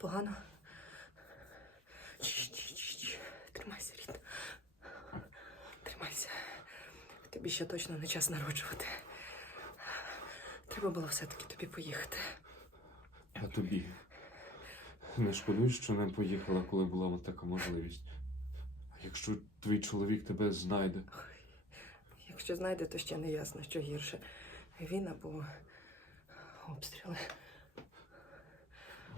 Погано. Тримайся, рід. Тримайся. Тобі ще точно не час народжувати. Треба було все-таки тобі поїхати. А тобі. Не шкодуєш, що не поїхала, коли була така можливість. А якщо твій чоловік тебе знайде, Якщо знайде, то ще не ясно, що гірше. Він або обстріли.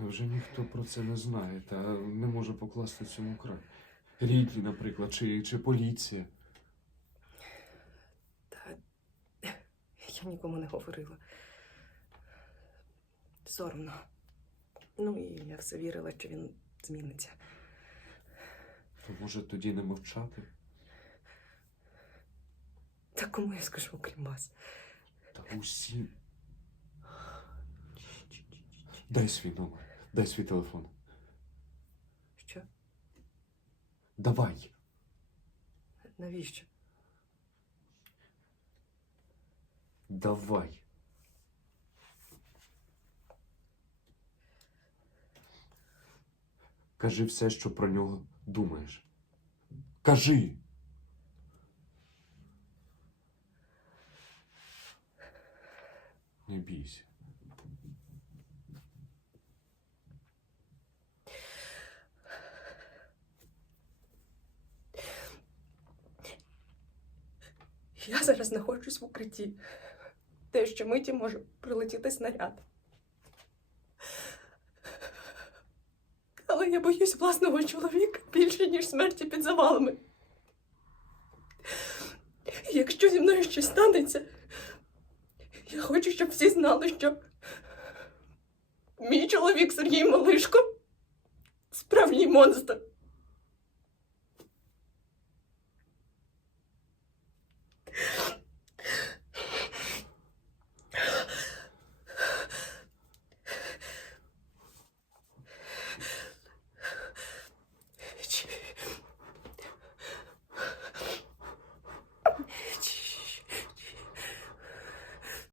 Вже ніхто про це не знає та не може покласти цьому край. Рідні, наприклад, чи, чи поліція. Та я нікому не говорила. Соромно. Ну і я все вірила, що він зміниться. То може тоді не мовчати? Та кому я скажу, окрім вас? Та усім. Дай свій номер, дай свій телефон. Що? Давай. Навіщо? Давай. Кажи все, що про нього думаєш. Кажи. Не бійся. Я зараз знаходжусь в укритті. Те, що миті може прилетіти снаряд. Але я боюсь власного чоловіка більше, ніж смерті під завалами. Якщо зі мною щось станеться, я хочу, щоб всі знали, що мій чоловік Сергій Малишко справжній монстр.